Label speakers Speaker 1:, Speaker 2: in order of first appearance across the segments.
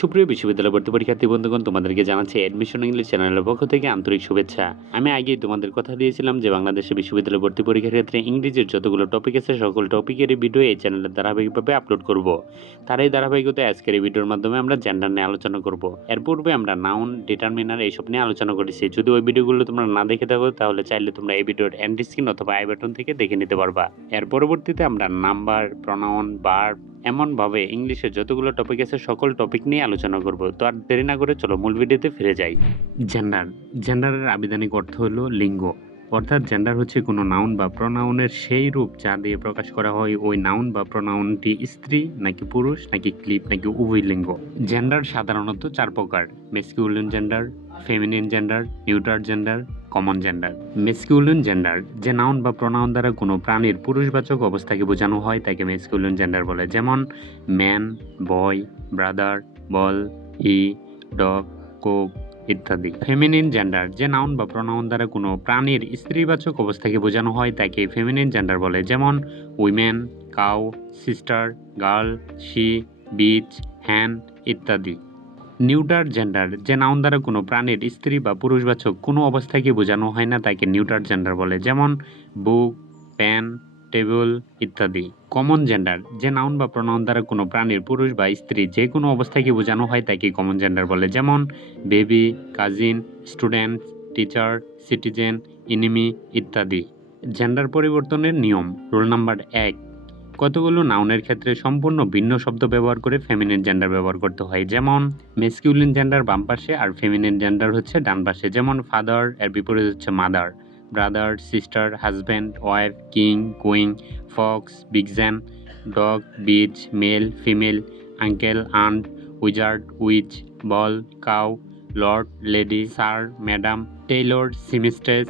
Speaker 1: সুপ্রিয় বিশ্ববিদ্যালয় ভর্তি পরীক্ষার্থী বন্ধুগণ, তোমাদেরকে জানাচ্ছি অ্যাডমিশন ইংলিশ চ্যানেলের পক্ষ থেকে আন্তরিক শুভেচ্ছা। আমি আগেই তোমাদের কথা দিয়েছিলাম যে বাংলাদেশে বিশ্ববিদ্যালয় ভর্তি পরীক্ষার ক্ষেত্রে ইংরেজির যতগুলো টপিক আছে, সকল টপিকের ভিডিও এই চ্যানেলের ধারাবাহিকভাবে আপলোড করব। তার এই ধারাবাহিকতায় আজকের এই ভিডিওর মাধ্যমে আমরা জেন্ডার নিয়ে আলোচনা করব। এর পূর্বে আমরা নাউন ডিটারমিনার এইসব নিয়ে আলোচনা করেছি। যদি ওই ভিডিওগুলো তোমরা না দেখে থাকো, তাহলে চাইলে তোমরা এই ভিডিওর এন্ড স্ক্রিন অথবা আই বাটন থেকে দেখে নিতে পারবা। এর পরবর্তীতে আমরা নাম্বার প্রনাউন বার এমনভাবে ইংলিশের যতগুলো টপিক আছে, সকল টপিক নিয়ে আলোচনা করব। তো আর দেরি না করে চলো মূল ভিডিওতে ফিরে যাই। জেন্ডার জেন্ডারের আবিধানিক অর্থ হলো লিঙ্গ। অর্থাৎ জেন্ডার হচ্ছে কোনো নাউন বা প্রনাউনের সেই রূপ যা দিয়ে প্রকাশ করা হয় ওই নাউন বা প্রনাউনটি স্ত্রী নাকি পুরুষ নাকি ক্লিপ নাকি উভয় লিঙ্গ। জেন্ডার সাধারণত চার প্রকার masculine gender feminine gender neuter gender common gender masculine gender যে নাউন বা প্রনাউন দ্বারা কোনো প্রাণীর পুরুষবাচক অবস্থাকে বোঝানো হয় তাকে মেসকিউলিন জেন্ডার বলে। যেমন man boy brother bull he dog cock ইত্যাদি। ফেমিনিন জেন্ডার যে নাউন বা প্রনাউন দ্বারা কোনো প্রাণীর স্ত্রীবাচক অবস্থাকে বোঝানো হয়, তাকে ফেমিনিন জেন্ডার বলে। যেমন women cow sister girl she bitch hen ইত্যাদি। নিউটার জেন্ডার যে নাউন দ্বারা কোনো প্রাণীর স্ত্রী বা পুরুষবাচক কোনো অবস্থাকে বোঝানো হয় না, তাকে নিউটার জেন্ডার বলে। যেমন বুক পেন টেবিল ইত্যাদি। কমন জেন্ডার, যে নাউন বা প্রনাউন দ্বারা কোনো প্রাণীর, পুরুষ বা স্ত্রী যে কোনো অবস্থাকে বোঝানো হয় তাকে কমন জেন্ডার বলে। যেমন baby, cousin, student, teacher, citizen enemy ইত্যাদি। জেন্ডার পরিবর্তনের নিয়ম, রোল নাম্বার এক, কতগুলো নাউনের ক্ষেত্রে সম্পূর্ণ ভিন্ন শব্দ ব্যবহার করে ফেমিনিন জেন্ডার ব্যবহার করতে হয়। যেমন মেসকিউলিন জেন্ডার বাম পাশে আর ফেমিনিন জেন্ডার হচ্ছে ডান পাশে। যেমন ফাদার, এর বিপরীত হচ্ছে mother. Brother sister husband wife king queen fox vixen dog bitch male female uncle aunt wizard witch bull cow lord lady sir madam tailor seamstress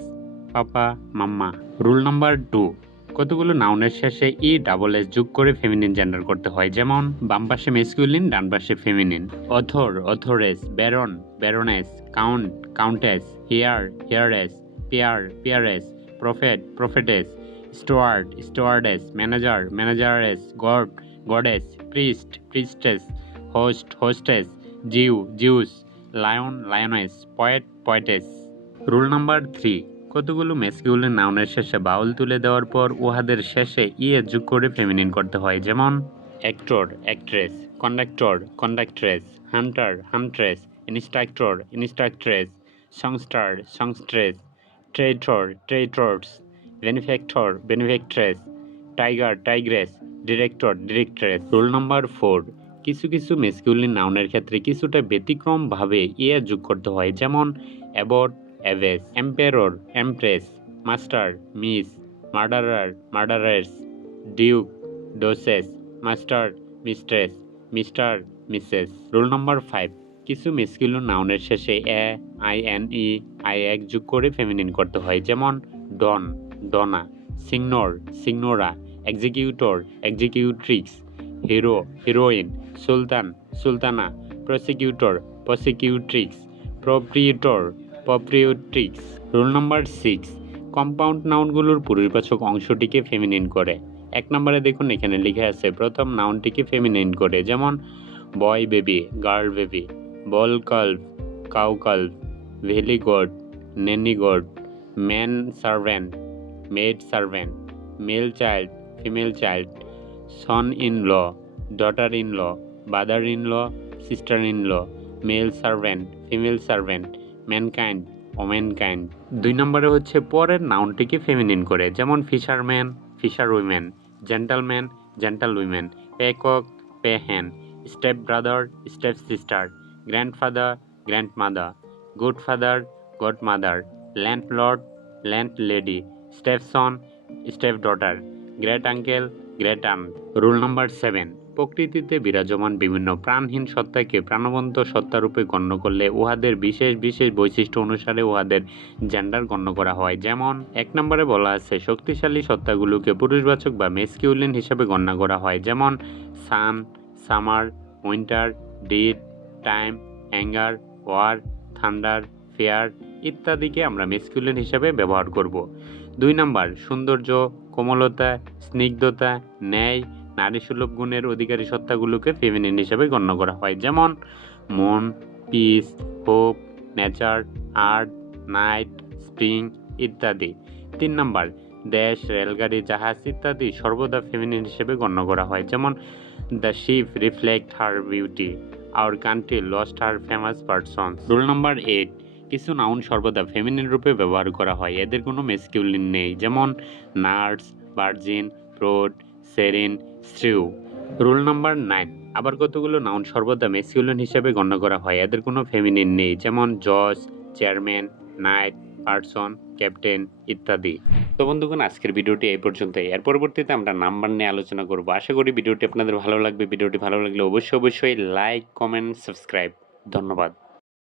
Speaker 1: papa mamma rule number two কতগুলো নাউনের শেষে E double S যোগ করে feminine gender করতে হয়? যেমন, বাম পাশে মেসকিউলিন ডান পাশে feminine author, authoress baron baroness count countess heir, heiress peer peeress prophet prophetess steward stewardess manager manageress god goddess priest priestess host hostess Jew Jewess lion lioness poet poetess rule number three কতগুলো masculine নাউনের শেষে বাউল তুলে দেওয়ার পর উহাদের শেষে ইয়ে যোগ করে ফেমিনিন করতে হয়। যেমন actor actress conductor conductress hunter huntress instructor instructress songster songstress traitor traitors benefactor benefactress tiger tigress director directress rule number four কিছু কিছু মেসকিউলিন নাউনের ক্ষেত্রে কিছুটা ব্যতিক্রমভাবে ইয়ে যোগ করতে হয়, যেমন abbot abbess emperor empress master miss murderer murderess duke duchess master mistress mister Mrs rule number five কিছু মেসকিউলিন নাউনের শেষে A, I, N, E, I এক যোগ করে ফেমিনিন করতে হয়। যেমন don, donna, signor, signora executor executrix hero heroine sultan, sultana prosecutor prosecutrix proprietor proprietrix rule number six compound নাউনগুলোর পুরুষবাচক অংশটিকে ফেমিনিন করে। এক নম্বরে দেখুন, এখানে লিখে আছে, প্রথম নাউনটিকে ফেমিনিন করে। যেমন boy baby girl baby bull calf cow calf billy goat nanny goat man servant, maid servant, male child, female child, son in law, daughter in law brother in law, sister in law, male servant, female servant, mankind womankind দুই নম্বরে হচ্ছে পরের নাউনটিকে feminine করে, যেমন fisherman fisherwomen gentleman gentlewomen peacock peahen stepbrother stepsister grandfather grandmother godfather godmother landlady stepson stepdaughter great uncle great aunt rule number seven প্রকৃতিতে বিরাজমান বিভিন্ন প্রাণহীন সত্তাকে প্রাণবন্ত সত্তারূপে গণ্য করলে উহাদের বিশেষ বিশেষ বৈশিষ্ট্য অনুসারে উহাদের জেন্ডার গণ্য করা হয়। যেমন, এক নম্বরে বলা আছে, শক্তিশালী সত্তাগুলোকে পুরুষবাচক বা মেসকিউলিন হিসাবে গণ্য করা হয়। যেমন sun summer winter death time anger war thunder fear ইত্যাদিকে আমরা মেসকিউলিন হিসাবে ব্যবহার করব। দুই নাম্বার, সৌন্দর্য, কোমলতা, স্নিগ্ধতা, ন্যায় নারী সুলভ গুণের অধিকারী সত্তাগুলোকে ফেমিনিন হিসাবে গণ্য করা হয়। যেমন, moon peace hope nature art night spring ইত্যাদি। তিন নাম্বার, দেশ, রেলগাড়ি, জাহাজ ইত্যাদি সর্বদা ফেমিনিন হিসেবে গণ্য করা হয়। যেমন the ship reflect her beauty our country lost her famous person rule number eight কিছু নাউন সর্বদা ফেমিনিন রূপে ব্যবহার করা হয়। এদের কোনো মেসকিউলিন নেই, যেমন nurse virgin prude siren shrew rule number nine আবার কতগুলো নাউন সর্বদা মেসকিউলিন হিসেবে গণ্য করা হয়? এদের কোনো ফেমিনিন নেই, যেমন জজ চেয়ারম্যান নাইট পার্সন ক্যাপ্টেন ইত্যাদি। তো বন্ধুগণ, আজকের ভিডিওটি এই পর্যন্তই। এর পরবর্তীতে আমরা নাম্বার নিয়ে আলোচনা করব। আশা করি ভিডিওটি আপনাদের ভালো লাগবে। ভিডিওটি ভালো লাগলে অবশ্যই অবশ্যই লাইক, কমেন্ট, সাবস্ক্রাইব। ধন্যবাদ।